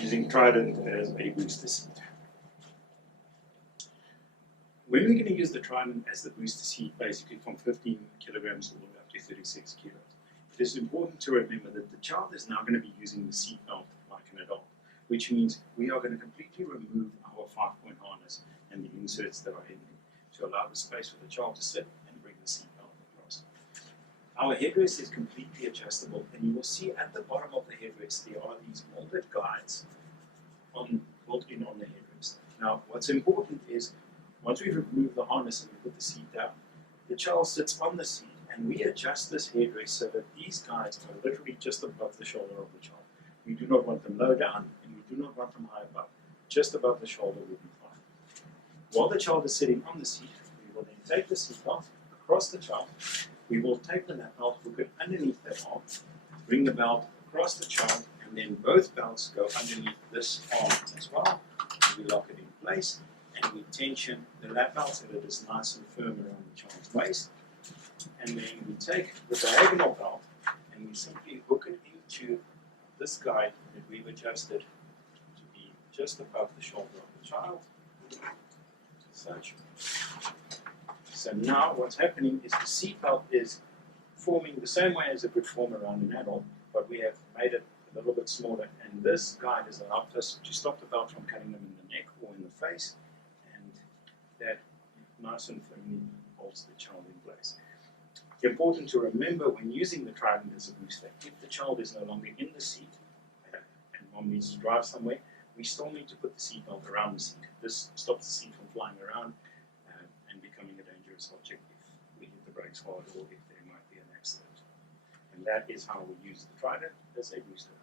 using Trident as a booster seat. When we're going to use the Trident as the booster seat, basically from 15 kilograms all the way up to 36 kilos, it is important to remember that the child is now going to be using the seat belt like an adult, which means we are going to completely remove our 5-point harness and the inserts that are in there to allow the space for the child to sit and bring the seat belt across. Our headrest is completely adjustable, and you will see at the bottom of the headrest there are these molded guides built in on the headrest. Now, what's important is once we've removed the harness and we put the seat down, the child sits on the seat, and we adjust this headrest so that these guides are literally just above the shoulder of the child. We do not want them low down, and we do not want them high above. Just above the shoulder will be fine. While the child is sitting on the seat, we will then take the seat belt across the child. We will take the lap belt, hook it underneath that arm, bring the belt across the child, and then both belts go underneath this arm as well. And we lock it in place, and we tension the lap belt so that it is nice and firm around the child's waist. And then we take the diagonal belt and we simply hook it into this guide that we've adjusted to be just above the shoulder of the child, such. So now what's happening is the seat belt is forming the same way as it would form around an adult, but we have made it a little bit smaller, and this guide has allowed us to stop the belt from cutting them in the neck or in the face, and that nice and firmly holds the child in place. Important to remember when using the Trident as a booster, if the child is no longer in the seat and mom needs to drive somewhere, we still need to put the seat belt around the seat. This stops the seat from flying around and becoming a dangerous object if we hit the brakes hard or if there might be an accident. And that is how we use the Trident as a booster.